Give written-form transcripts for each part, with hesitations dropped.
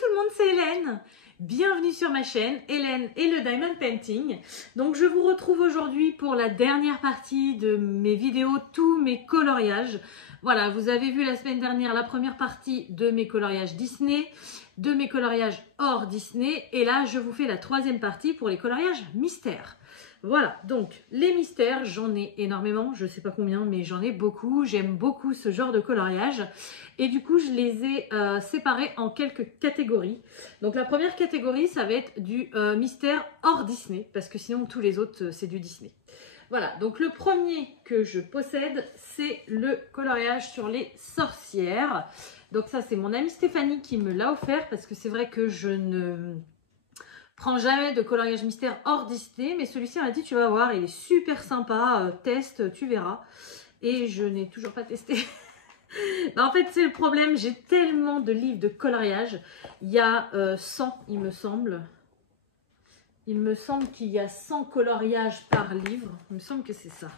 tout le monde, c'est Hélène. Bienvenue sur ma chaîne, Hélène et le Diamond Painting. Donc je vous retrouve aujourd'hui pour la dernière partie de mes vidéos, tous mes coloriages. Voilà, vous avez vu la semaine dernière la première partie de mes coloriages Disney, de mes coloriages hors Disney. Et là, je vous fais la troisième partie pour les coloriages mystères. Voilà, donc les mystères, j'en ai énormément, je ne sais pas combien, mais j'en ai beaucoup. J'aime beaucoup ce genre de coloriage. Et du coup, je les ai séparés en quelques catégories. Donc la première catégorie, ça va être du mystère hors Disney, parce que sinon tous les autres, c'est du Disney. Voilà, donc le premier que je possède, c'est le coloriage sur les sorcières. Donc ça, c'est mon amie Stéphanie qui me l'a offert, parce que c'est vrai que je ne prends jamais de coloriage mystère hors Disney, mais celui-ci, elle m'a dit, tu vas voir, il est super sympa, teste, tu verras. Et je n'ai toujours pas testé. Bah, en fait, c'est le problème, j'ai tellement de livres de coloriage. Il y a 100, il me semble. Il me semble qu'il y a 100 coloriages par livre. Il me semble que c'est ça.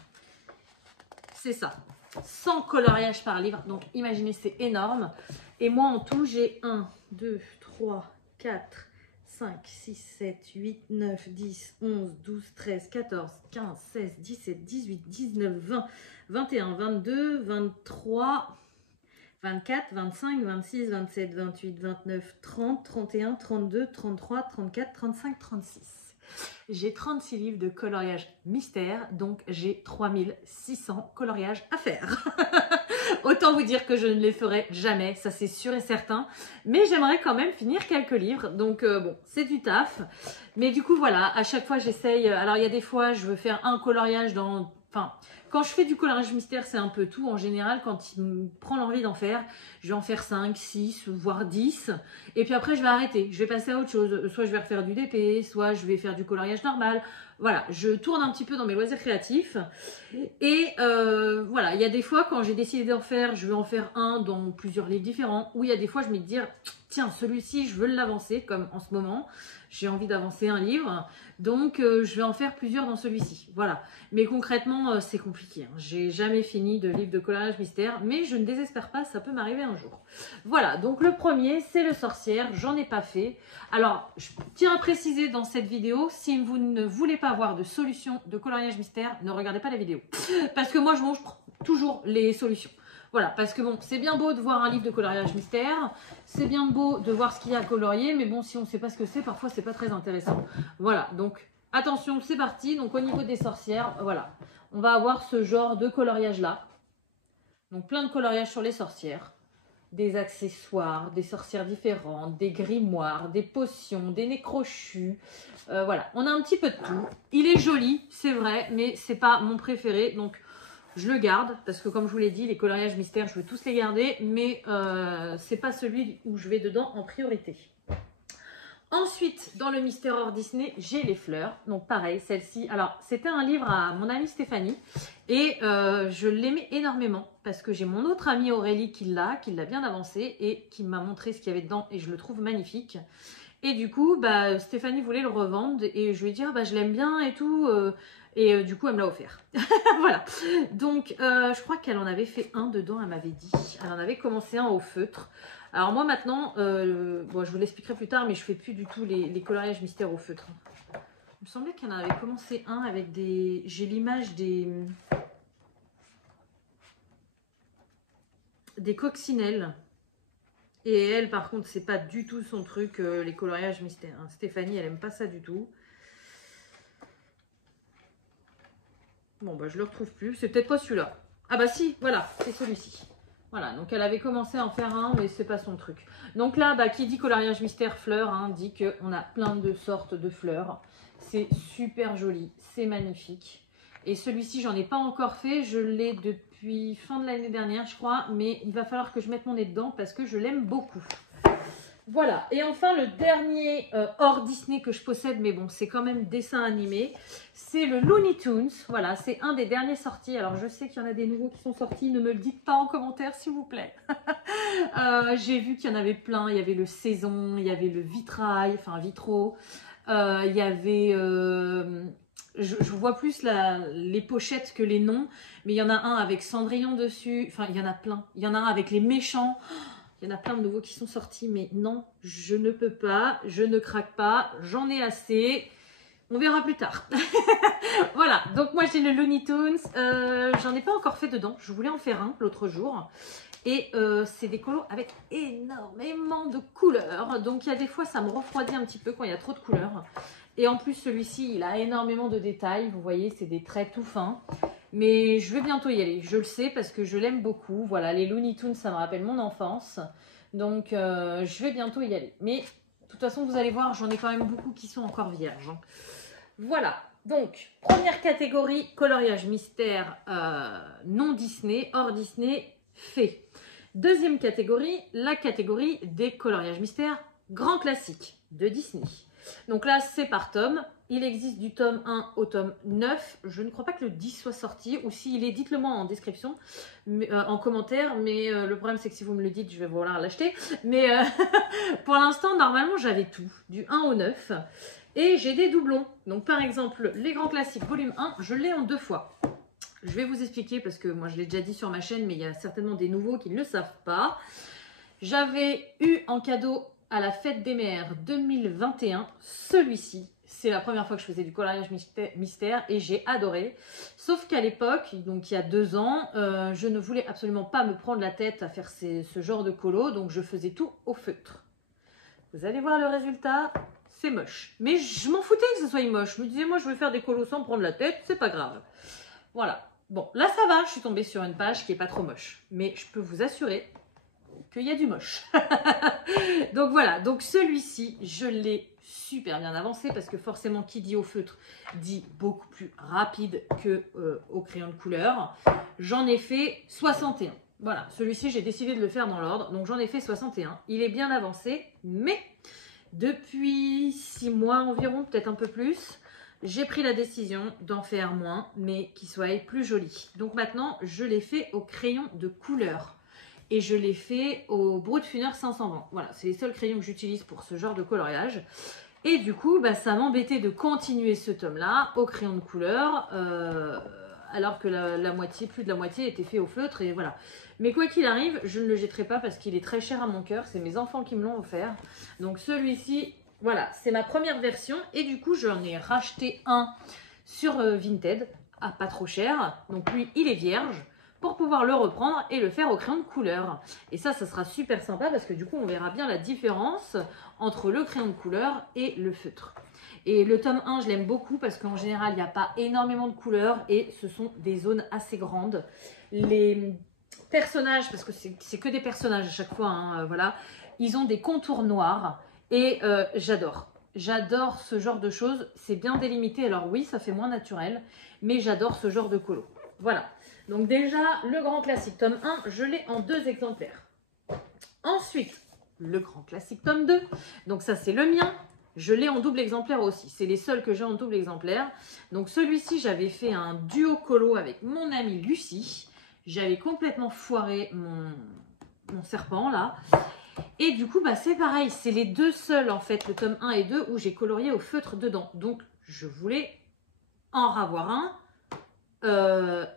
C'est ça. 100 coloriages par livre. Donc, imaginez, c'est énorme. Et moi, en tout, j'ai 1, 2, 3, 4, 5, 6, 7, 8, 9, 10, 11, 12, 13, 14, 15, 16, 17, 18, 19, 20, 21, 22, 23, 24, 25, 26, 27, 28, 29, 30, 31, 32, 33, 34, 35, 36. J'ai 36 livres de coloriage mystère, donc j'ai 3600 coloriages à faire. Autant vous dire que je ne les ferai jamais, ça c'est sûr et certain. Mais j'aimerais quand même finir quelques livres, donc bon, c'est du taf. Mais du coup, voilà, à chaque fois j'essaye. Alors il y a des fois, je veux faire un coloriage dans... Enfin, quand je fais du coloriage mystère, c'est un peu tout. En général, quand il me prend l'envie d'en faire, je vais en faire 5, 6, voire 10. Et puis après, je vais arrêter. Je vais passer à autre chose. Soit je vais refaire du DP, soit je vais faire du coloriage normal. Voilà, je tourne un petit peu dans mes loisirs créatifs. Et voilà, il y a des fois, quand j'ai décidé d'en faire, je vais en faire un dans plusieurs livres différents. Ou il y a des fois, je me dis, tiens, celui-ci, je veux l'avancer, comme en ce moment. J'ai envie d'avancer un livre, donc je vais en faire plusieurs dans celui-ci. Voilà. Mais concrètement, c'est compliqué. Hein. J'ai jamais fini de livre de coloriage mystère, mais je ne désespère pas, ça peut m'arriver un jour. Voilà, donc le premier, c'est le sorcière. J'en ai pas fait. Alors, je tiens à préciser dans cette vidéo, si vous ne voulez pas avoir de solution de coloriage mystère, ne regardez pas la vidéo. Parce que moi, je mange toujours les solutions. Voilà, parce que bon, c'est bien beau de voir un livre de coloriage mystère, c'est bien beau de voir ce qu'il y a à colorier, mais bon, si on ne sait pas ce que c'est, parfois c'est pas très intéressant. Voilà, donc attention, c'est parti. Donc au niveau des sorcières, voilà, on va avoir ce genre de coloriage là. Donc plein de coloriages sur les sorcières, des accessoires, des sorcières différentes, des grimoires, des potions, des nez crochus. Voilà, on a un petit peu de tout. Il est joli, c'est vrai, mais c'est pas mon préféré, donc je le garde parce que comme je vous l'ai dit, les coloriages mystères, je veux tous les garder, mais c'est pas celui où je vais dedans en priorité. Ensuite, dans le mystère hors Disney, j'ai les fleurs. Donc pareil, celle-ci. Alors, c'était un livre à mon amie Stéphanie et je l'aimais énormément parce que j'ai mon autre amie Aurélie qui l'a bien avancé et qui m'a montré ce qu'il y avait dedans et je le trouve magnifique. Et du coup, bah, Stéphanie voulait le revendre et je lui ai dit, ah, bah, je l'aime bien et tout. Et du coup, elle me l'a offert. Voilà. Donc, je crois qu'elle en avait fait un dedans, elle m'avait dit. Elle en avait commencé un au feutre. Alors moi, maintenant, bon, je vous l'expliquerai plus tard, mais je fais plus du tout les coloriages mystères au feutre. Il me semblait qu'elle en avait commencé un avec des... J'ai l'image des coccinelles. Et elle, par contre, c'est pas du tout son truc, les coloriages mystères. Hein. Stéphanie, elle aime pas ça du tout. Bon, bah, je le retrouve plus. C'est peut-être pas celui-là. Ah bah si, voilà, c'est celui-ci. Voilà, donc elle avait commencé à en faire un, mais c'est pas son truc. Donc là, bah, qui dit coloriage mystère fleurs, hein, dit qu'on a plein de sortes de fleurs. C'est super joli, c'est magnifique. Et celui-ci, j'en ai pas encore fait. Je l'ai depuis fin de l'année dernière, je crois. Mais il va falloir que je mette mon nez dedans parce que je l'aime beaucoup. Voilà, et enfin le dernier hors Disney que je possède, mais bon, c'est quand même dessin animé, c'est le Looney Tunes. Voilà, c'est un des derniers sortis. Alors je sais qu'il y en a des nouveaux qui sont sortis, ne me le dites pas en commentaire s'il vous plaît. J'ai vu qu'il y en avait plein, il y avait le saison, il y avait le vitrail, enfin vitraux, il y avait... je vois plus les pochettes que les noms, mais il y en a un avec Cendrillon dessus, enfin il y en a plein. Il y en a un avec les méchants. Il y en a plein de nouveaux qui sont sortis, mais non, je ne peux pas, je ne craque pas, j'en ai assez. On verra plus tard. Voilà, donc moi j'ai le Looney Tunes. J'en ai pas encore fait dedans. Je voulais en faire un l'autre jour. Et c'est des colos avec énormément de couleurs. Donc il y a des fois ça me refroidit un petit peu quand il y a trop de couleurs. Et en plus celui-ci il a énormément de détails. Vous voyez, c'est des traits tout fins. Mais je vais bientôt y aller. Je le sais parce que je l'aime beaucoup. Voilà, les Looney Tunes ça me rappelle mon enfance. Donc je vais bientôt y aller. Mais de toute façon vous allez voir, j'en ai quand même beaucoup qui sont encore vierges. Voilà, donc première catégorie, coloriage mystère non Disney, hors Disney, fait. Deuxième catégorie, la catégorie des coloriages mystères grand classique de Disney. Donc là, c'est par tome. Il existe du tome 1 au tome 9. Je ne crois pas que le 10 soit sorti. Ou s'il est, dites-le moi en description, en commentaire. Mais le problème, c'est que si vous me le dites, je vais vouloir l'acheter. Mais pour l'instant, normalement, j'avais tout. Du 1 au 9. Et j'ai des doublons. Donc par exemple, les grands classiques volume 1, je l'ai en 2 fois. Je vais vous expliquer parce que moi je l'ai déjà dit sur ma chaîne, mais il y a certainement des nouveaux qui ne le savent pas. J'avais eu en cadeau à la fête des mères 2021 celui-ci. C'est la première fois que je faisais du coloriage mystère et j'ai adoré. Sauf qu'à l'époque, donc il y a 2 ans, je ne voulais absolument pas me prendre la tête à faire ce genre de colo, donc je faisais tout au feutre. Vous allez voir le résultat. C'est moche. Mais je m'en foutais que ce soit moche. Je me disais, moi, je veux faire des colos sans prendre la tête, c'est pas grave. Voilà. Bon, là, ça va. Je suis tombée sur une page qui est pas trop moche. Mais je peux vous assurer qu'il y a du moche. Donc voilà. Donc celui-ci, je l'ai super bien avancé parce que forcément, qui dit au feutre dit beaucoup plus rapide que au crayon de couleur. J'en ai fait 61. Voilà. Celui-ci, j'ai décidé de le faire dans l'ordre. Donc j'en ai fait 61. Il est bien avancé, mais depuis 6 mois environ, peut-être un peu plus, j'ai pris la décision d'en faire moins, mais qu'il soit plus joli. Donc maintenant, je l'ai fait au crayon de couleur. Et je l'ai fait au Brutfuner 520. Voilà, c'est les seuls crayons que j'utilise pour ce genre de coloriage. Et du coup, bah, ça m'embêtait de continuer ce tome-là au crayon de couleur, alors que la moitié, plus de la moitié était fait au feutre. Et voilà. Mais quoi qu'il arrive, je ne le jetterai pas parce qu'il est très cher à mon cœur. C'est mes enfants qui me l'ont offert. Donc celui-ci, voilà, c'est ma première version. Et du coup, j'en ai racheté un sur Vinted, à pas trop cher. Donc lui, il est vierge, pour pouvoir le reprendre et le faire au crayon de couleur. Et ça sera super sympa parce que du coup, on verra bien la différence entre le crayon de couleur et le feutre. Et le tome 1, je l'aime beaucoup parce qu'en général, il n'y a pas énormément de couleurs et ce sont des zones assez grandes. Les personnages, parce que c'est que des personnages à chaque fois, hein, voilà, ils ont des contours noirs et j'adore. J'adore ce genre de choses. C'est bien délimité. Alors oui, ça fait moins naturel, mais j'adore ce genre de colo. Voilà. Donc déjà, le grand classique tome 1, je l'ai en 2 exemplaires. Ensuite, le grand classique tome 2. Donc ça, c'est le mien. Je l'ai en double exemplaire aussi. C'est les seuls que j'ai en double exemplaire. Donc celui-ci, j'avais fait un duo colo avec mon amie Lucie. J'avais complètement foiré mon serpent là. Et du coup, bah, c'est pareil. C'est les 2 seuls, en fait, le tome 1 et 2, où j'ai colorié au feutre dedans. Donc, je voulais en avoir un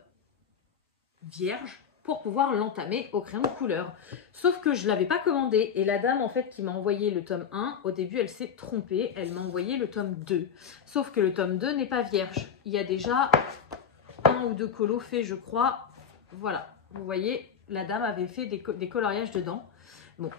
vierge pour pouvoir l'entamer au crayon de couleur. Sauf que je ne l'avais pas commandé. Et la dame, en fait, qui m'a envoyé le tome 1, au début, elle s'est trompée. Elle m'a envoyé le tome 2. Sauf que le tome 2 n'est pas vierge. Il y a déjà 1 ou 2 colos faits, je crois. Voilà. Vous voyez, la dame avait fait des coloriages dedans. Bon.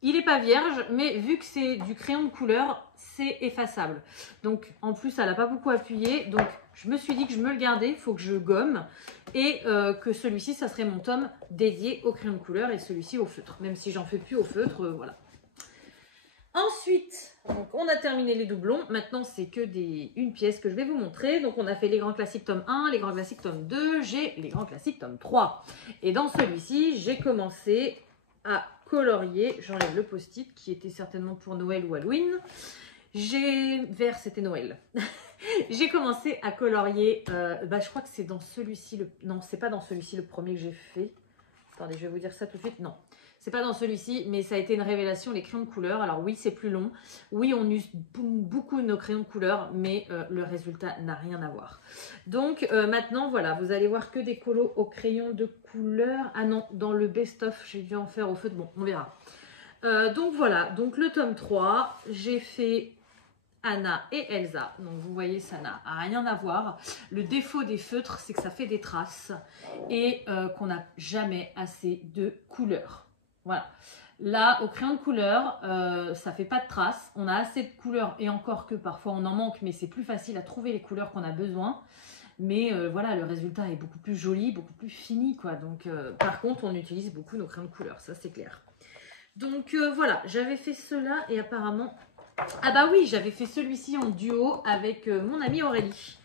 Il n'est pas vierge, mais vu que c'est du crayon de couleur, c'est effaçable. Donc, en plus, elle n'a pas beaucoup appuyé. Donc, je me suis dit que je me le gardais. Il faut que je gomme. Et que celui-ci, ça serait mon tome dédié au crayon de couleur et celui-ci au feutre. Même si j'en fais plus au feutre, voilà. Ensuite, donc, on a terminé les doublons. Maintenant, c'est que une pièce que je vais vous montrer. Donc, on a fait les grands classiques tome 1, les grands classiques tome 2. J'ai les grands classiques tome 3. Et dans celui-ci, j'ai commencé à colorier, j'enlève le post-it qui était certainement pour Noël ou Halloween. C'était Noël. J'ai commencé à colorier, je crois que c'est dans celui-ci, non, c'est pas dans celui-ci le premier que j'ai fait. Attendez, je vais vous dire ça tout de suite. Non, c'est pas dans celui-ci, mais ça a été une révélation, les crayons de couleur. Alors oui, c'est plus long. Oui, on use beaucoup nos crayons de couleur, mais le résultat n'a rien à voir. Donc maintenant, voilà, vous allez voir que des colos au crayon de couleur. Ah non, dans le best-of, j'ai dû en faire au feu de... Bon, on verra. Donc voilà, donc le tome 3, j'ai fait Anna et Elsa. Donc vous voyez, ça n'a rien à voir. Le défaut des feutres, c'est que ça fait des traces et qu'on n'a jamais assez de couleurs. Voilà. Là, au crayon de couleur, ça fait pas de traces. On a assez de couleurs et encore que parfois on en manque, mais c'est plus facile à trouver les couleurs qu'on a besoin. Mais voilà, le résultat est beaucoup plus joli, beaucoup plus fini, quoi. Donc par contre, on utilise beaucoup nos crayons de couleur, ça c'est clair. Donc voilà, j'avais fait cela et apparemment... Ah bah oui, j'avais fait celui-ci en duo avec mon amie Aurélie.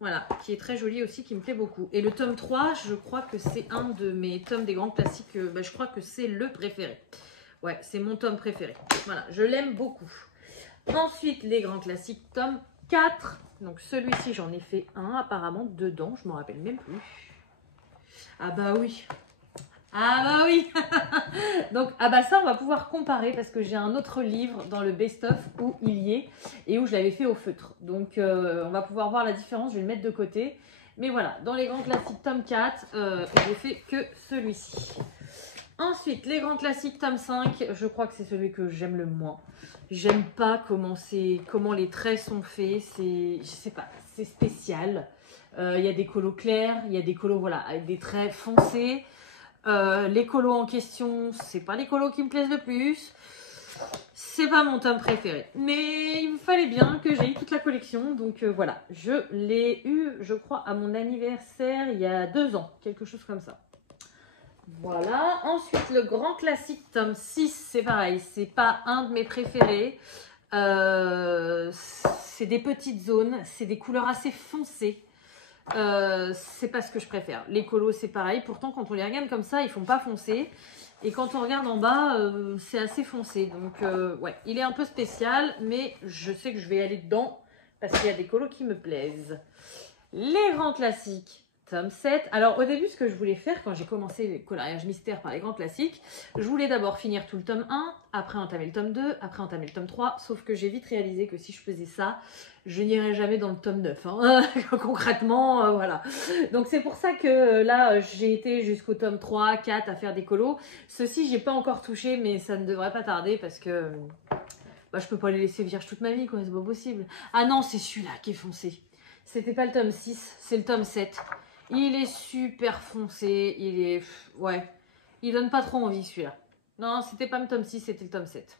Voilà, qui est très joli aussi, qui me plaît beaucoup. Et le tome 3, je crois que c'est un de mes tomes des grands classiques. Bah, je crois que c'est le préféré. Ouais, c'est mon tome préféré. Voilà, je l'aime beaucoup. Ensuite, les grands classiques, tome 4. Donc celui-ci, j'en ai fait un apparemment dedans. Je ne me rappelle même plus. Ah bah oui. Ah bah oui. Donc ah bah ça on va pouvoir comparer parce que j'ai un autre livre dans le best-of où il y est et où je l'avais fait au feutre. Donc on va pouvoir voir la différence, je vais le mettre de côté. Mais voilà, dans les grands classiques tome 4, j'ai fait que celui-ci. Ensuite, les grands classiques tome 5, je crois que c'est celui que j'aime le moins. J'aime pas comment les traits sont faits, je sais pas, c'est spécial. Il y a des colos clairs, il y a des colos voilà, avec des traits foncés. Les colos en question, c'est pas les colos qui me plaisent le plus. C'est pas mon tome préféré. Mais il me fallait bien que j'ai eu toute la collection. Donc voilà, je l'ai eu, je crois, à mon anniversaire il y a 2 ans. Quelque chose comme ça. Voilà. Ensuite, le grand classique tome 6, c'est pareil. C'est pas un de mes préférés. C'est des petites zones. C'est des couleurs assez foncées. C'est pas ce que je préfère. Les colos c'est pareil, pourtant quand on les regarde comme ça ils font pas foncer et quand on regarde en bas c'est assez foncé, donc ouais, il est un peu spécial mais je sais que je vais aller dedans parce qu'il y a des colos qui me plaisent. Les grands classiques tome 7. Alors au début ce que je voulais faire quand j'ai commencé les coloriages mystères par les grands classiques, je voulais d'abord finir tout le tome 1, après entamer le tome 2, après entamer le tome 3, sauf que j'ai vite réalisé que si je faisais ça, je n'irais jamais dans le tome 9. Hein. Concrètement, voilà. Donc c'est pour ça que là, j'ai été jusqu'au tome 3, 4 à faire des colos. Ceux-ci, j'ai pas encore touché, mais ça ne devrait pas tarder parce que bah, je peux pas les laisser vierges toute ma vie, quoi, c'est pas possible. Ah non, c'est celui-là qui est foncé. C'était pas le tome 6, c'est le tome 7. Il est super foncé, il est... Ouais, il donne pas trop envie celui-là. Non, c'était pas le tome 6, c'était le tome 7.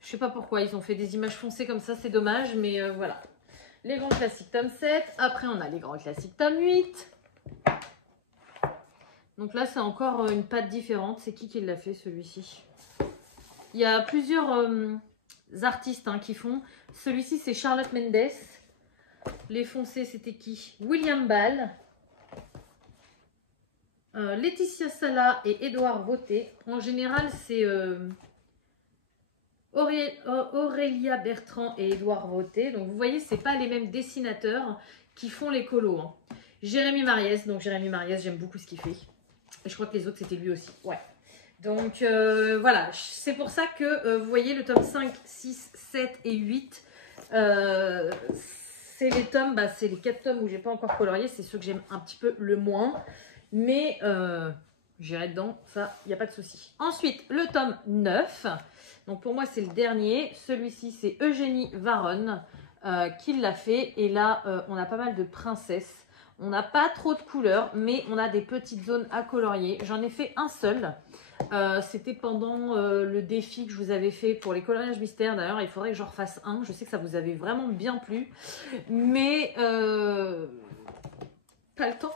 Je sais pas pourquoi ils ont fait des images foncées comme ça, c'est dommage, mais voilà. Les grands classiques tome 7. Après, on a les grands classiques tome 8. Donc là, c'est encore une patte différente. C'est qui l'a fait, celui-ci? Il y a plusieurs artistes hein, qui font. Celui-ci, c'est Charlotte Mendes. Les foncés, c'était qui? William Ball. Laetitia Sala et Édouard Beauté. En général, c'est... Aurélia Bertrand et Édouard Beauté. Donc vous voyez, c'est pas les mêmes dessinateurs qui font les colos. Hein. Jérémy Mariès. Donc Jérémy Mariès, j'aime beaucoup ce qu'il fait. Et je crois que les autres, c'était lui aussi. Ouais. Donc voilà, c'est pour ça que vous voyez le tome 5, 6, 7 et 8. C'est les tomes, bah, c'est les 4 tomes où j'ai pas encore colorié. C'est ceux que j'aime un petit peu le moins. Mais j'irai dedans, ça, il n'y a pas de souci. Ensuite, le tome 9. Donc pour moi, c'est le dernier. Celui-ci, c'est Eugénie Varonne qui l'a fait. Et là, on a pas mal de princesses. On n'a pas trop de couleurs, mais on a des petites zones à colorier. J'en ai fait un seul. C'était pendant le défi que je vous avais fait pour les coloriages mystères. D'ailleurs, il faudrait que j'en refasse un. Je sais que ça vous avait vraiment bien plu. Mais pas le temps.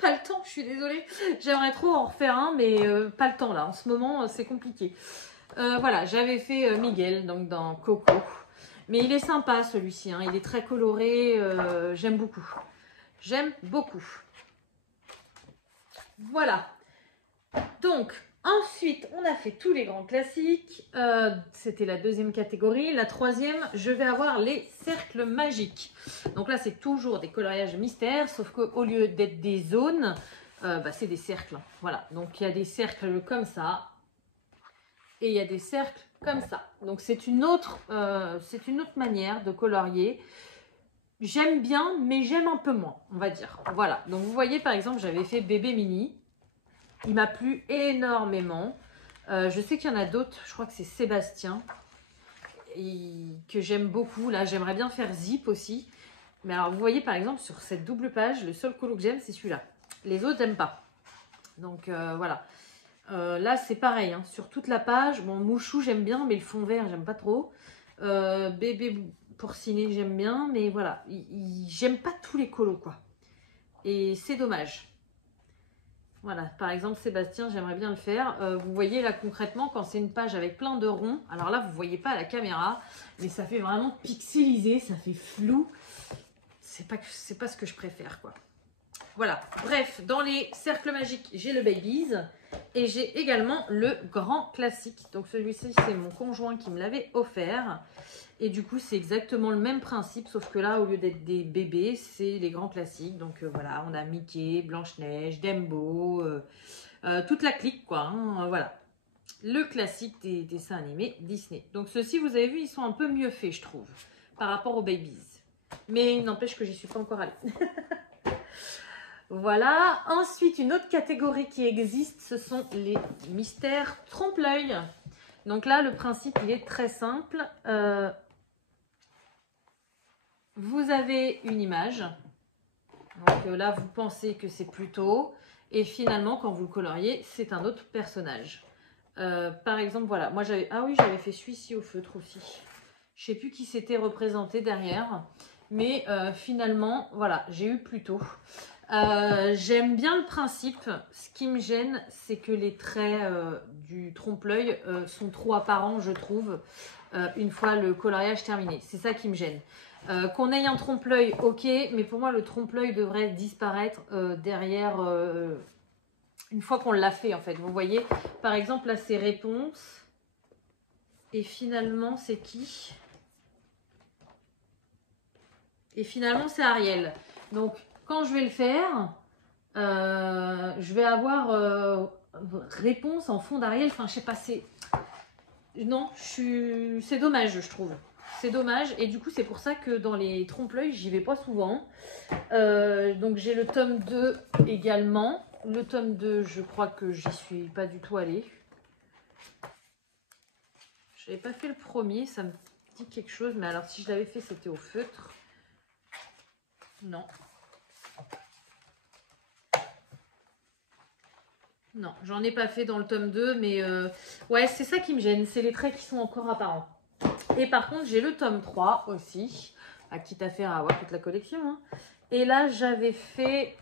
Pas le temps, je suis désolée. J'aimerais trop en refaire un, mais pas le temps là. En ce moment, c'est compliqué. Voilà, j'avais fait Miguel, donc dans Coco. Mais il est sympa celui-ci, hein. Il est très coloré, j'aime beaucoup. J'aime beaucoup. Voilà. Donc, ensuite, on a fait tous les grands classiques. C'était la deuxième catégorie. La troisième, je vais avoir les cercles magiques. Donc là, c'est toujours des coloriages mystères, sauf qu'au lieu d'être des zones, c'est des cercles. Voilà, donc il y a des cercles comme ça et il y a des cercles comme ça. Donc c'est une autre manière de colorier. J'aime bien, mais j'aime un peu moins, on va dire. Voilà, donc vous voyez par exemple, j'avais fait bébé mini. Il m'a plu énormément. Je sais qu'il y en a d'autres, je crois que c'est Sébastien, que j'aime beaucoup. Là, j'aimerais bien faire Zip aussi. Mais alors, vous voyez par exemple, sur cette double page, le seul colo que j'aime, c'est celui-là. Les autres, j'aime pas. Donc, voilà. Là, c'est pareil, hein, sur toute la page. Bon, Mouchou, j'aime bien, mais le fond vert, j'aime pas trop. Bébé porciné, j'aime bien, mais voilà. J'aime pas tous les colos, quoi. Et c'est dommage. Voilà, par exemple, Sébastien, j'aimerais bien le faire. Vous voyez là, concrètement, quand c'est une page avec plein de ronds, alors là, vous ne voyez pas à la caméra, mais ça fait vraiment pixelisé, ça fait flou. C'est pas ce que je préfère, quoi. Voilà, bref, dans les cercles magiques, j'ai le Babies et j'ai également le grand classique. Donc celui-ci, c'est mon conjoint qui me l'avait offert. Et du coup, c'est exactement le même principe, sauf que là, au lieu d'être des bébés, c'est les grands classiques. Donc voilà, on a Mickey, Blanche-Neige, Dumbo, toute la clique, quoi. Hein, voilà, le classique des dessins animés Disney. Donc ceux-ci, vous avez vu, ils sont un peu mieux faits, je trouve, par rapport aux Babies. Mais il n'empêche que j'y suis pas encore allée. Voilà. Ensuite, une autre catégorie qui existe, ce sont les mystères trompe-l'œil. Donc là, le principe, il est très simple. Vous avez une image. Donc là, vous pensez que c'est Pluto. Et finalement, quand vous le coloriez, c'est un autre personnage. Par exemple, voilà. Moi, j'avais fait celui-ci au feutre aussi. Je ne sais plus qui s'était représenté derrière. Mais finalement, voilà, j'ai eu Pluto. J'aime bien le principe. Ce qui me gêne, c'est que les traits du trompe-l'œil sont trop apparents, je trouve, une fois le coloriage terminé. C'est ça qui me gêne. Qu'on ait un trompe-l'œil, ok, mais pour moi, le trompe-l'œil devrait disparaître derrière, une fois qu'on l'a fait, en fait. Vous voyez, par exemple, là, c'est Réponse. Et finalement, c'est qui? Et finalement, c'est Ariel. Donc, quand je vais le faire, je vais avoir Réponse en fond d'Ariel. Enfin, je sais pas, c'est... Non, c'est dommage, je trouve. C'est dommage. Et du coup, c'est pour ça que dans les trompe-l'œil, j'y vais pas souvent. Donc, j'ai le tome 2 également. Le tome 2, je crois que j'y suis pas du tout allée. Je n'avais pas fait le premier, ça me dit quelque chose. Mais alors, si je l'avais fait, c'était au feutre. Non. Non, j'en ai pas fait dans le tome 2, mais ouais, c'est ça qui me gêne, c'est les traits qui sont encore apparents. Et par contre, j'ai le tome 3 aussi, à quitte à faire avoir toute la collection. Hein. Et là, j'avais fait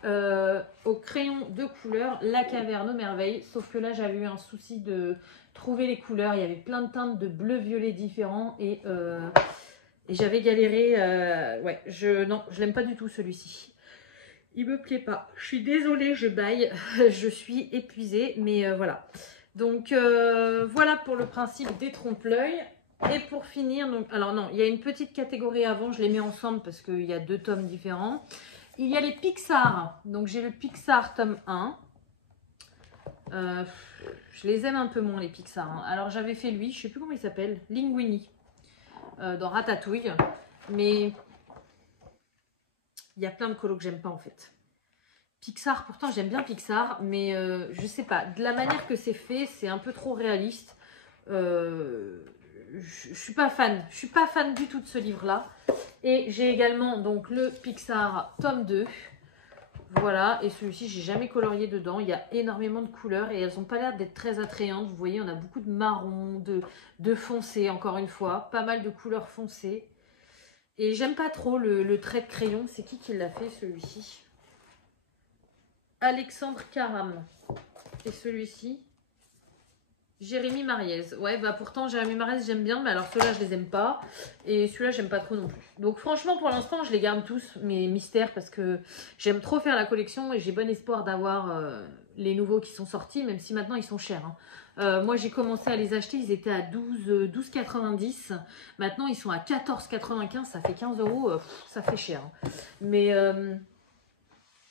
au crayon de couleur La Caverne aux Merveilles, sauf que là, j'avais eu un souci de trouver les couleurs. Il y avait plein de teintes de bleu-violet différents et j'avais galéré. Ouais, non, je l'aime pas du tout celui-ci. Il me plaît pas. Je suis désolée, je baille. Je suis épuisée, mais voilà. Donc, voilà pour le principe des trompe-l'œil. Et pour finir, donc, alors non, il y a une petite catégorie avant, je les mets ensemble parce qu'il y a 2 tomes différents. Il y a les Pixar. Donc, j'ai le Pixar tome 1. Je les aime un peu moins, les Pixar. Hein. Alors, j'avais fait lui, je sais plus comment il s'appelle, Linguini, dans Ratatouille. Mais... il y a plein de colos que j'aime pas en fait. Pixar, pourtant j'aime bien Pixar, mais je sais pas, de la manière que c'est fait, c'est un peu trop réaliste. Je suis pas fan. Je suis pas fan du tout de ce livre-là. Et j'ai également donc le Pixar tome 2. Voilà, et celui-ci, j'ai jamais colorié dedans. Il y a énormément de couleurs et elles n'ont pas l'air d'être très attrayantes. Vous voyez, on a beaucoup de marron, de foncé, encore une fois. Pas mal de couleurs foncées. Et j'aime pas trop le trait de crayon. C'est qui l'a fait, celui-ci? Alexandre Caram. Et celui-ci, Jérémy Mariez. Ouais, bah pourtant, Jérémy Mariez, j'aime bien. Mais alors, ceux-là, je les aime pas. Et celui-là, j'aime pas trop non plus. Donc, franchement, pour l'instant, je les garde tous, mes mystères, parce que j'aime trop faire la collection. Et j'ai bon espoir d'avoir les nouveaux qui sont sortis, même si maintenant, ils sont chers. Hein. Moi, j'ai commencé à les acheter. Ils étaient à 12,90. Maintenant, ils sont à 14,95. Ça fait 15 €. Ça fait cher. Hein. Mais...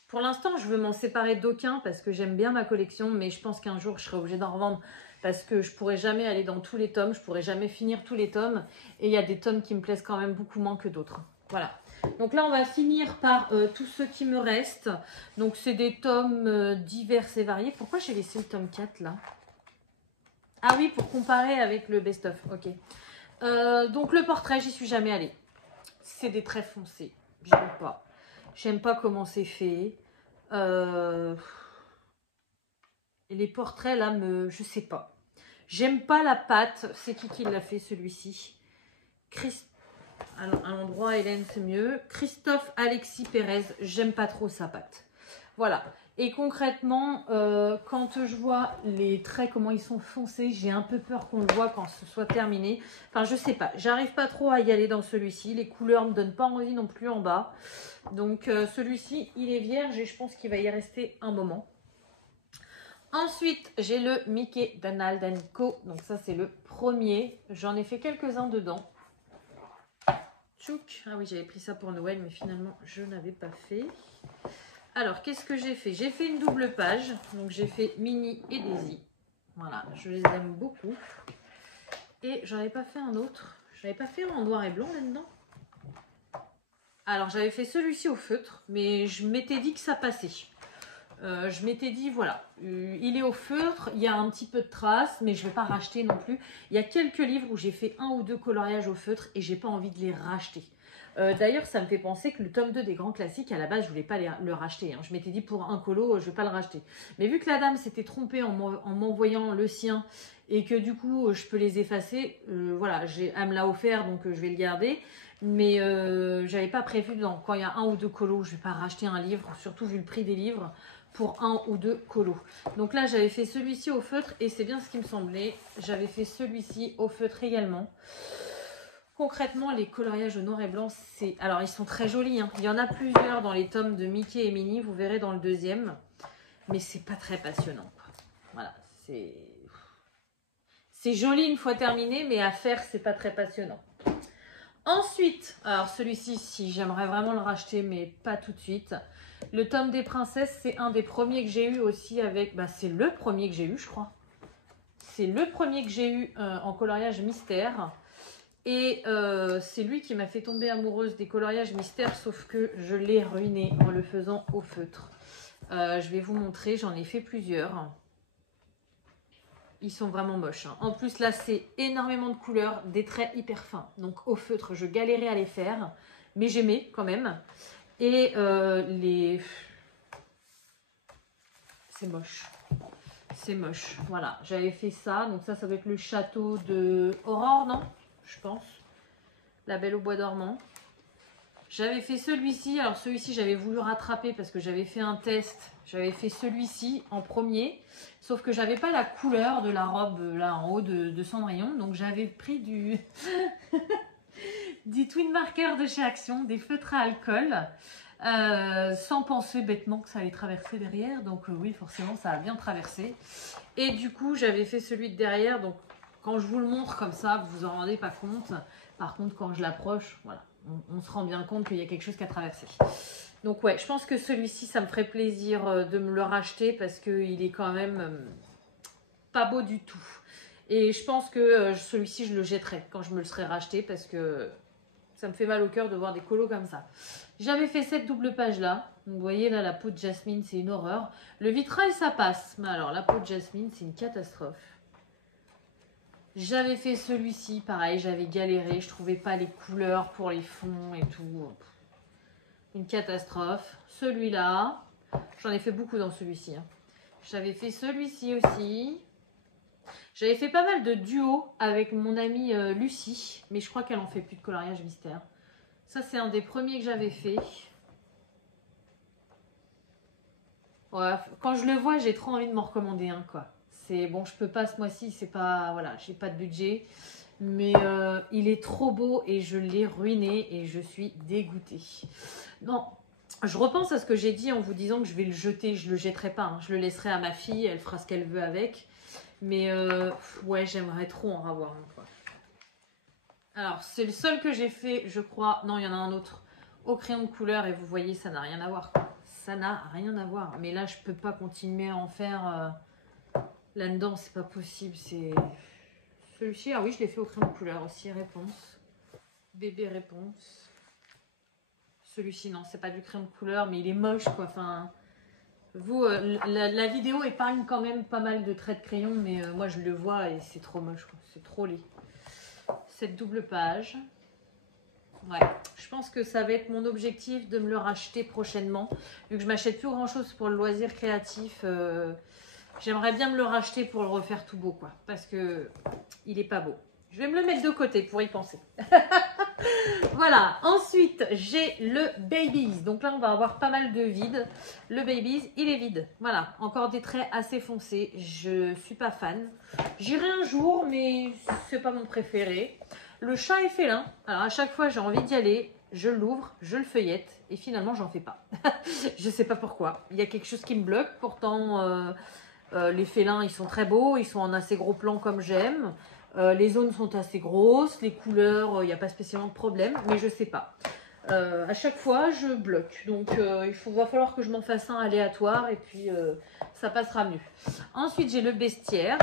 Pour l'instant, je veux m'en séparer d'aucun parce que j'aime bien ma collection, mais je pense qu'un jour, je serai obligée d'en revendre parce que je pourrai jamais aller dans tous les tomes, je pourrai jamais finir tous les tomes, et il y a des tomes qui me plaisent quand même beaucoup moins que d'autres. Voilà. Donc là, on va finir par tous ceux qui me restent. Donc, c'est des tomes divers et variés. Pourquoi j'ai laissé le tome 4 là? Ah oui, pour comparer avec le best-of. Ok. Donc, le portrait, j'y suis jamais allée. C'est des traits foncés. J'aime pas. J'aime pas comment c'est fait. Et les portraits là, je sais pas. J'aime pas la pâte. C'est qui l'a fait celui-ci? À l'endroit, Hélène, c'est mieux. Christophe Alexis Pérez, j'aime pas trop sa patte. Voilà. Et concrètement, quand je vois les traits, comment ils sont foncés, j'ai un peu peur qu'on le voit quand ce soit terminé. Enfin, je sais pas. J'arrive pas trop à y aller dans celui-ci. Les couleurs me donnent pas envie non plus en bas. Donc, celui-ci, il est vierge et je pense qu'il va y rester un moment. Ensuite, j'ai le Mickey Donald & Co. Donc, ça, c'est le premier. J'en ai fait quelques-uns dedans. Tchouk. Ah oui, j'avais pris ça pour Noël, mais finalement, je n'avais pas fait. Alors, qu'est-ce que j'ai fait? J'ai fait une double page. Donc, j'ai fait Minnie et Daisy. Voilà, je les aime beaucoup. Et j'en avais pas fait un autre. Je n'avais pas fait un en noir et blanc là-dedans. Alors, j'avais fait celui-ci au feutre, mais je m'étais dit que ça passait. Je m'étais dit, voilà, il est au feutre, il y a un petit peu de traces, mais je ne vais pas racheter non plus. Il y a quelques livres où j'ai fait 1 ou 2 coloriages au feutre et j'ai pas envie de les racheter. D'ailleurs, ça me fait penser que le tome 2 des grands classiques, à la base, je voulais pas le racheter. Hein. Je m'étais dit, pour un colo, je vais pas le racheter. Mais vu que la dame s'était trompée en m'envoyant le sien et que du coup, je peux les effacer, voilà, elle me l'a offert, donc je vais le garder. Mais j'avais pas prévu, quand il y a 1 ou 2 colos, je vais pas racheter un livre, surtout vu le prix des livres, pour 1 ou 2 colos. Donc là, j'avais fait celui-ci au feutre et c'est bien ce qui me semblait. J'avais fait celui-ci au feutre également. Concrètement, les coloriages au noir et blanc, alors ils sont très jolis. Hein. Il y en a plusieurs dans les tomes de Mickey et Minnie, vous verrez dans le deuxième. Mais c'est pas très passionnant. Voilà, c'est joli une fois terminé, mais à faire, c'est pas très passionnant. Ensuite, alors celui-ci, si j'aimerais vraiment le racheter, mais pas tout de suite. Le tome des princesses, c'est un des premiers que j'ai eu aussi avec... c'est le premier que j'ai eu, je crois. C'est le premier que j'ai eu en coloriage mystère. Et c'est lui qui m'a fait tomber amoureuse des coloriages mystères, sauf que je l'ai ruiné en le faisant au feutre. Je vais vous montrer, j'en ai fait plusieurs. Ils sont vraiment moches. Hein. En plus, là, c'est énormément de couleurs, des traits hyper fins. Donc, au feutre, je galérais à les faire, mais j'aimais quand même. Et c'est moche. C'est moche. Voilà, j'avais fait ça. Donc ça doit être le château de Aurore, non? Je pense. La Belle au bois dormant. J'avais fait celui-ci. Alors celui-ci, j'avais voulu rattraper parce que j'avais fait un test. J'avais fait celui-ci en premier. Sauf que j'avais pas la couleur de la robe là en haut de Cendrillon. Donc j'avais pris du... du twin marker de chez Action, des feutres à alcool. Sans penser bêtement que ça allait traverser derrière. Donc oui, forcément, ça a bien traversé. Et du coup, j'avais fait celui de derrière. Donc quand je vous le montre comme ça, vous vous en rendez pas compte. Par contre, quand je l'approche, voilà, on se rend bien compte qu'il y a quelque chose qui a traversé. Donc ouais, je pense que celui-ci, ça me ferait plaisir de me le racheter parce qu'il est quand même pas beau du tout. Et je pense que celui-ci, je le jetterai quand je me le serai racheté parce que ça me fait mal au cœur de voir des colos comme ça. J'avais fait cette double page là. Vous voyez là, la peau de Jasmine, c'est une horreur. Le vitrail, ça passe. Mais alors, la peau de Jasmine, c'est une catastrophe. J'avais fait celui-ci, pareil, j'avais galéré. Je trouvais pas les couleurs pour les fonds et tout. Une catastrophe. Celui-là, j'en ai fait beaucoup dans celui-ci. Hein. J'avais fait celui-ci aussi. J'avais fait pas mal de duos avec mon amie Lucie. Mais je crois qu'elle en fait plus de coloriage mystère. Ça, c'est un des premiers que j'avais fait. Ouais, quand je le vois, j'ai trop envie de m'en recommander un, quoi. C'est bon, je peux pas ce mois-ci, c'est pas... Voilà, j'ai pas de budget. Mais il est trop beau et je l'ai ruiné et je suis dégoûtée. Non, je repense à ce que j'ai dit en vous disant que je vais le jeter. Je le jetterai pas, hein. Je le laisserai à ma fille, elle fera ce qu'elle veut avec. Mais ouais, j'aimerais trop en avoir un, quoi. Alors, c'est le seul que j'ai fait, je crois. Non, il y en a un autre au crayon de couleur et vous voyez, ça n'a rien à voir, quoi. ça n'a rien à voir. Mais là, je peux pas continuer à en faire là-dedans, c'est pas possible. C'est celui-ci, ah oui, je l'ai fait au crayon de couleur aussi, réponse. Bébé réponse. Celui-ci, non, c'est pas du crayon de couleur, mais il est moche, quoi. Enfin, vous, la vidéo épargne quand même pas mal de traits de crayon, mais moi, je le vois et c'est trop moche, quoi. C'est trop laid. Cette double page. Ouais, je pense que ça va être mon objectif de me le racheter prochainement. Vu que je m'achète plus grand chose pour le loisir créatif, j'aimerais bien me le racheter pour le refaire tout beau, quoi. Parce que il est pas beau. Je vais me le mettre de côté pour y penser. Voilà, ensuite j'ai le Babies. Donc là on va avoir pas mal de vide. Le Babies, il est vide. Voilà, encore des traits assez foncés. Je suis pas fan. J'irai un jour, mais c'est pas mon préféré. Le chat et félin. Alors à chaque fois j'ai envie d'y aller. Je l'ouvre, je le feuillette et finalement j'en fais pas. Je sais pas pourquoi. Il y a quelque chose qui me bloque. Pourtant les félins ils sont très beaux. Ils sont en assez gros plan comme j'aime. Les zones sont assez grosses, les couleurs, il n'y a pas spécialement de problème, mais je sais pas. À chaque fois, je bloque. Donc, va falloir que je m'en fasse un aléatoire et puis ça passera mieux. Ensuite, j'ai le bestiaire.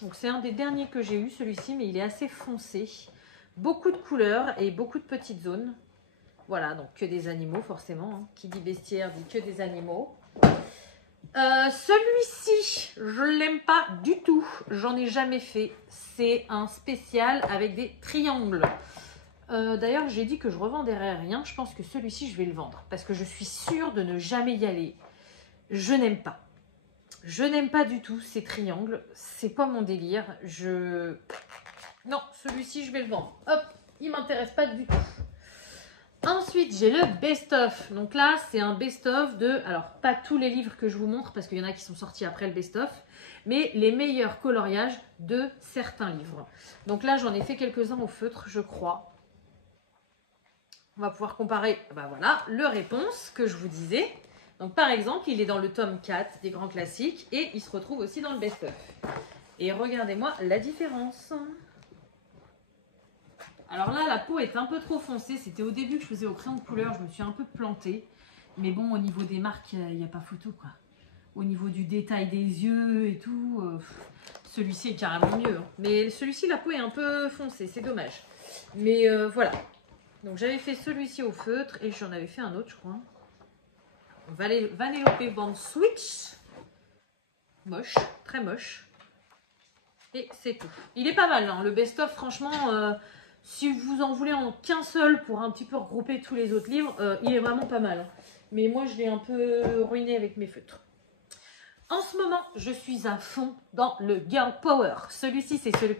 Donc, c'est un des derniers que j'ai eu, celui-ci, mais il est assez foncé. Beaucoup de couleurs et beaucoup de petites zones. Voilà, donc que des animaux, forcément. Hein. Qui dit bestiaire dit que des animaux. Celui-ci, je l'aime pas du tout. J'en ai jamais fait. C'est un spécial avec des triangles. D'ailleurs, j'ai dit que je revendrais rien. Je pense que celui-ci, je vais le vendre. Parce que je suis sûre de ne jamais y aller. Je n'aime pas. Je n'aime pas du tout ces triangles. C'est pas mon délire. Non, celui-ci, je vais le vendre. Hop, il m'intéresse pas du tout. Ensuite, j'ai le best-of. Donc là, c'est un best-of de... Alors, pas tous les livres que je vous montre, parce qu'il y en a qui sont sortis après le best-of, mais les meilleurs coloriages de certains livres. Donc là, j'en ai fait quelques-uns au feutre, je crois. On va pouvoir comparer, ben voilà, le réponse que je vous disais. Donc par exemple, il est dans le tome 4 des grands classiques et il se retrouve aussi dans le best-of. Et regardez-moi la différence. Alors là, la peau est un peu trop foncée. C'était au début que je faisais au crayon de couleur. Je me suis un peu plantée. Mais bon, au niveau des marques, il n'y a pas photo, quoi. Au niveau du détail des yeux et tout, celui-ci est carrément mieux. Hein. Mais celui-ci, la peau est un peu foncée. C'est dommage. Mais voilà. Donc j'avais fait celui-ci au feutre et j'en avais fait un autre, je crois. Vanellope Band Switch. Moche. Très moche. Et c'est tout. Il est pas mal, hein. Le best-of, franchement... si vous en voulez en qu'un seul pour un petit peu regrouper tous les autres livres, il est vraiment pas mal. Mais moi, je l'ai un peu ruiné avec mes feutres. En ce moment, je suis à fond dans le Girl Power. Celui-ci, c'est celui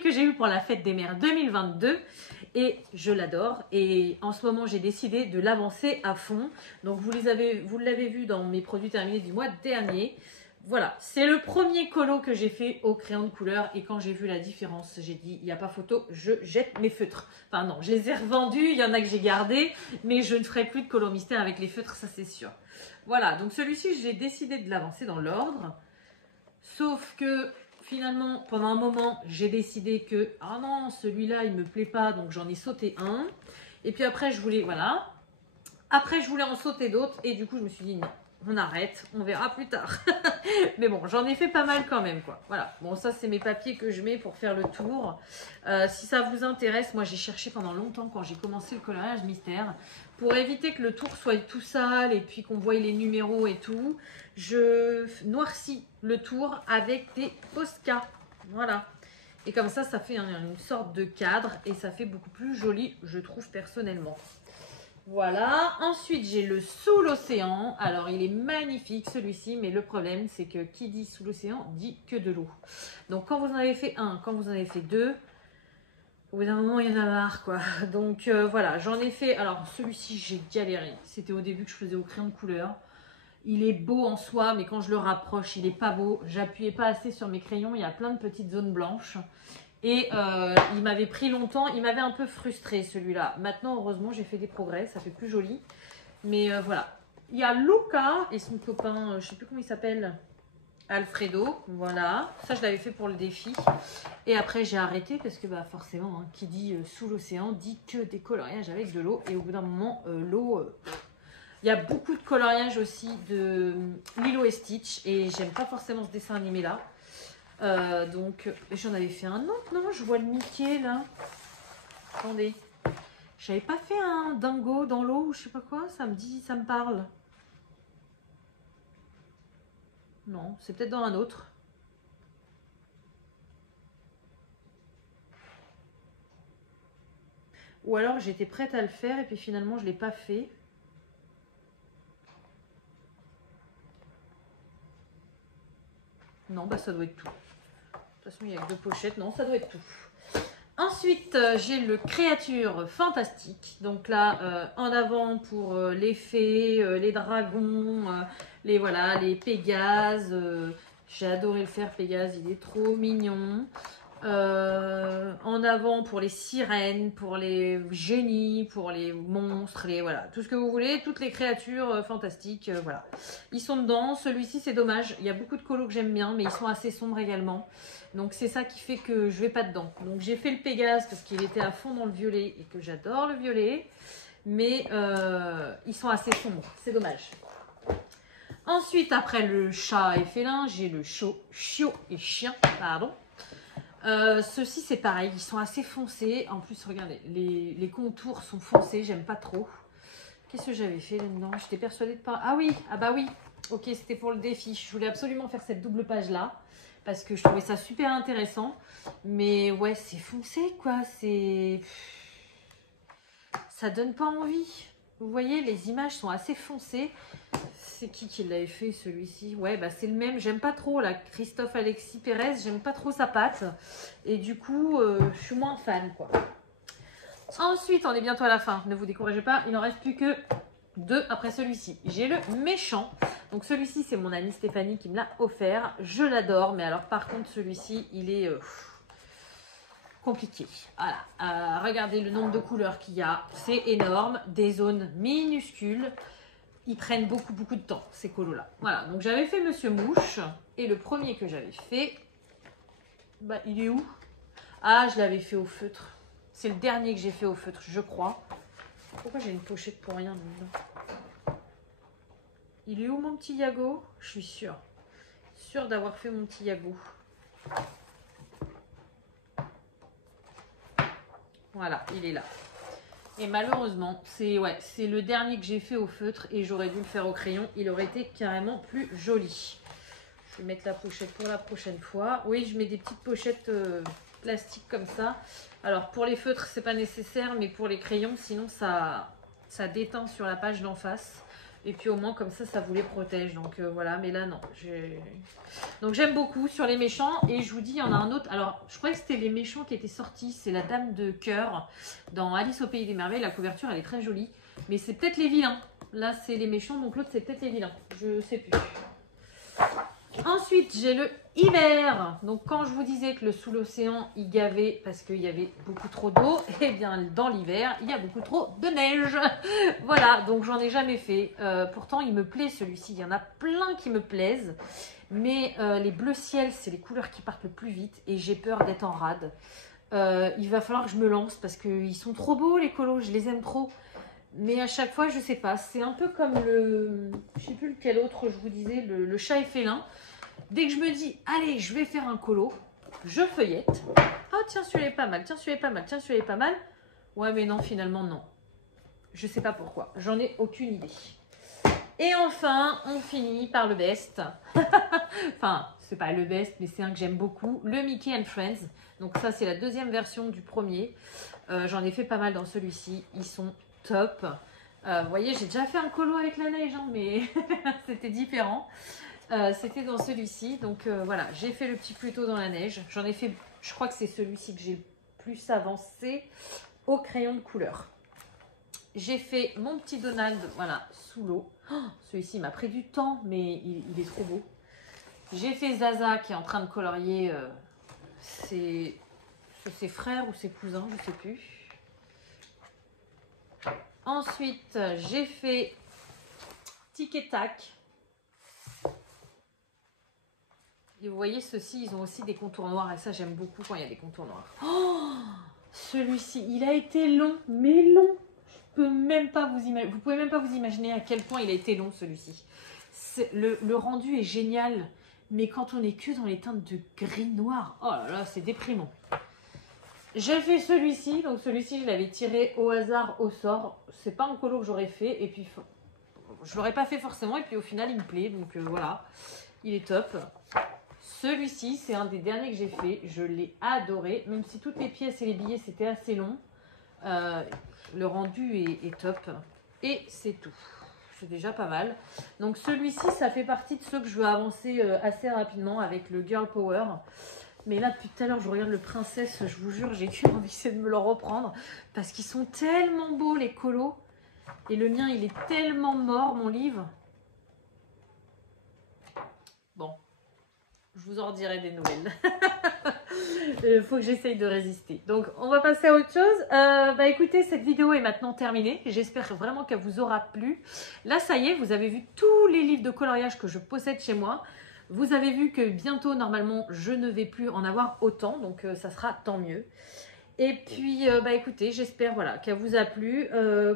que j'ai eu pour la fête des mères 2022. Et je l'adore. Et en ce moment, j'ai décidé de l'avancer à fond. Donc, vous l'avez vu dans mes produits terminés du mois dernier. Voilà, c'est le premier colo que j'ai fait au crayon de couleur et quand j'ai vu la différence, j'ai dit, il n'y a pas photo, je jette mes feutres. Enfin non, je les ai revendus, il y en a que j'ai gardés, mais je ne ferai plus de colo mystère avec les feutres, ça c'est sûr. Voilà, donc celui-ci, j'ai décidé de l'avancer dans l'ordre, sauf que finalement, pendant un moment, j'ai décidé que, ah non, celui-là, il ne me plaît pas, donc j'en ai sauté un. Et puis après, je voulais en sauter d'autres et du coup, je me suis dit non. On arrête, on verra plus tard. Mais bon, j'en ai fait pas mal quand même, quoi. Voilà. Bon, ça, c'est mes papiers que je mets pour faire le tour. Si ça vous intéresse, moi, j'ai cherché pendant longtemps quand j'ai commencé le coloriage mystère. Pour éviter que le tour soit tout sale et puis qu'on voie les numéros et tout, je noircis le tour avec des Posca. Voilà. Et comme ça fait une sorte de cadre et ça fait beaucoup plus joli, je trouve, personnellement. Voilà, ensuite j'ai le Sous l'océan. Alors il est magnifique celui-ci, mais le problème c'est que qui dit sous l'océan dit que de l'eau. Donc quand vous en avez fait un, quand vous en avez fait deux, au bout d'un moment il y en a marre, quoi. Donc voilà, j'en ai fait, alors celui-ci j'ai galéré. C'était au début que je faisais au crayon de couleur. Il est beau en soi, mais quand je le rapproche, il n'est pas beau. J'appuyais pas assez sur mes crayons, il y a plein de petites zones blanches. Et il m'avait pris longtemps, il m'avait un peu frustré celui-là. Maintenant, heureusement, j'ai fait des progrès, ça fait plus joli. Mais voilà. Il y a Luca et son copain, je sais plus comment il s'appelle, Alfredo. Voilà, ça je l'avais fait pour le défi. Et après, j'ai arrêté parce que bah, forcément, hein, qui dit sous l'océan dit que des coloriages avec de l'eau. Et au bout d'un moment, l'eau, Il y a beaucoup de coloriage aussi de Lilo et Stitch. Et j'aime pas forcément ce dessin animé là. Donc, j'en avais fait un autre, non? Je vois le Mickey là. Attendez. J'avais pas fait un dingo dans l'eau ou je sais pas quoi. Ça me dit, ça me parle. Non, c'est peut-être dans un autre. Ou alors j'étais prête à le faire et puis finalement je l'ai pas fait. Non, bah ça doit être tout. De toute façon, il n'y a que 2 pochettes. Non, ça doit être tout. Ensuite, j'ai le Créature Fantastique. Donc là, en avant pour les fées, les dragons, voilà, les Pégases. J'ai adoré le faire, Pégase, il est trop mignon. En avant pour les sirènes, pour les génies, pour les monstres, voilà, tout ce que vous voulez, toutes les créatures fantastiques, voilà. Ils sont dedans. Celui-ci, c'est dommage, il y a beaucoup de colos que j'aime bien, mais ils sont assez sombres également. Donc c'est ça qui fait que je vais pas dedans. Donc j'ai fait le Pégase parce qu'il était à fond dans le violet et que j'adore le violet, mais ils sont assez sombres, c'est dommage. Ensuite, après le chat et félin, j'ai le chiot et chien, pardon. Ceux-ci c'est pareil, ils sont assez foncés. En plus, regardez, les contours sont foncés, j'aime pas trop. Qu'est-ce que j'avais fait là-dedans? J'étais persuadée de pas... Ah oui, ah bah oui. Ok, c'était pour le défi. Je voulais absolument faire cette double page-là. Parce que je trouvais ça super intéressant. Mais ouais, c'est foncé, quoi. C'est... Ça donne pas envie. Vous voyez, les images sont assez foncées. C'est qui l'avait fait celui-ci? Ouais, bah c'est le même. J'aime pas trop là, Christophe Alexis Pérez. J'aime pas trop sa patte. Et du coup, je suis moins fan, quoi. Ensuite, on est bientôt à la fin. Ne vous découragez pas. Il n'en reste plus que 2 après celui-ci. J'ai le méchant. Donc celui-ci, c'est mon amie Stéphanie qui me l'a offert. Je l'adore. Mais alors, par contre, celui-ci, il est... compliqué. Voilà. Regardez le nombre de couleurs qu'il y a. C'est énorme. Des zones minuscules. Ils prennent beaucoup de temps, ces colos-là. Voilà. Donc, j'avais fait Monsieur Mouche. Et le premier que j'avais fait, bah, il est où? Ah, je l'avais fait au feutre. C'est le dernier que j'ai fait au feutre, je crois. Pourquoi j'ai une pochette pour rien dedans? Il est où mon petit Yago? Je suis sûre. Sûre d'avoir fait mon petit Yago. Voilà, il est là. Et malheureusement, c'est le dernier que j'ai fait au feutre et j'aurais dû le faire au crayon. Il aurait été carrément plus joli. Je vais mettre la pochette pour la prochaine fois. Oui, je mets des petites pochettes plastiques comme ça. Alors, pour les feutres, c'est pas nécessaire, mais pour les crayons, sinon ça déteint sur la page d'en face. Et puis au moins, comme ça vous les protège. Donc voilà, mais là, non. Donc j'aime beaucoup sur les méchants. Et je vous dis, il y en a un autre. Alors, je croyais que c'était les méchants qui étaient sortis. C'est la Dame de Cœur dans Alice au Pays des Merveilles. La couverture, elle est très jolie. Mais c'est peut-être les vilains. Là, c'est les méchants. Donc l'autre, c'est peut-être les vilains. Je sais plus. Ensuite, j'ai le hiver. Donc, quand je vous disais que le sous l'océan, il gavait parce qu'il y avait beaucoup trop d'eau, eh bien, dans l'hiver, il y a beaucoup trop de neige. Voilà, donc j'en ai jamais fait. Pourtant, il me plaît celui-ci. Il y en a plein qui me plaisent. Mais les bleus ciel, c'est les couleurs qui partent le plus vite et j'ai peur d'être en rade. Il va falloir que je me lance parce qu'ils sont trop beaux, les colos. Je les aime trop. Mais à chaque fois, je sais pas. C'est un peu comme le... Je sais plus lequel autre, je vous disais, le chat et félin. Dès que je me dis, allez, je vais faire un colo, je feuillette. Ah, tiens, celui-là est pas mal, tiens, celui-là est pas mal, tiens, celui-là est pas mal. Ouais, mais non, finalement, non. Je sais pas pourquoi. J'en ai aucune idée. Et enfin, on finit par le best. Enfin, c'est pas le best, mais c'est un que j'aime beaucoup. Le Mickey and Friends. Donc ça, c'est la deuxième version du premier. J'en ai fait pas mal dans celui-ci. Ils sont top. Vous voyez, j'ai déjà fait un colo avec la neige, hein, mais c'était différent. C'était dans celui-ci. Donc voilà, j'ai fait le petit Pluto dans la neige. J'en ai fait, je crois que c'est celui-ci que j'ai le plus avancé au crayon de couleur. J'ai fait mon petit Donald, voilà, sous l'eau. Oh, celui-ci m'a pris du temps, mais il est trop beau. J'ai fait Zaza qui est en train de colorier ses frères ou ses cousins, je ne sais plus. Ensuite, j'ai fait Tic et Tac. Et vous voyez, ceux-ci, ils ont aussi des contours noirs. Et ça, j'aime beaucoup quand il y a des contours noirs. Oh, celui-ci, il a été long, mais long. pouvez même pas vous imaginer à quel point il a été long celui-ci. Le rendu est génial, mais quand on est que dans les teintes de gris noir, oh là là, c'est déprimant. J'ai fait celui-ci, donc celui-ci je l'avais tiré au hasard, au sort. C'est pas un colo que j'aurais fait, et puis je l'aurais pas fait forcément, et puis au final il me plaît, donc voilà, il est top. Celui-ci, c'est un des derniers que j'ai fait, je l'ai adoré, même si toutes les pièces et les billets c'était assez long. Le rendu est top, et c'est tout. C'est déjà pas mal. Donc celui-ci, ça fait partie de ceux que je veux avancer assez rapidement avec le Girl Power. Mais là, depuis tout à l'heure, je regarde le Princesse, je vous jure, j'ai qu'une envie, c'est de me le reprendre. Parce qu'ils sont tellement beaux, les colos. Et le mien, il est tellement mort, mon livre. Bon, je vous en dirai des nouvelles. Il faut que j'essaye de résister. Donc, on va passer à autre chose. Bah écoutez, cette vidéo est maintenant terminée. J'espère vraiment qu'elle vous aura plu. Là, ça y est, vous avez vu tous les livres de coloriage que je possède chez moi. Vous avez vu que bientôt, normalement, je ne vais plus en avoir autant. Donc, ça sera tant mieux. Et puis, bah écoutez, j'espère voilà, qu'elle vous a plu.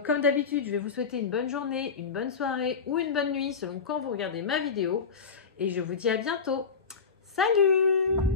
Comme d'habitude, je vais vous souhaiter une bonne journée, une bonne soirée ou une bonne nuit selon quand vous regardez ma vidéo. Et je vous dis à bientôt. Salut!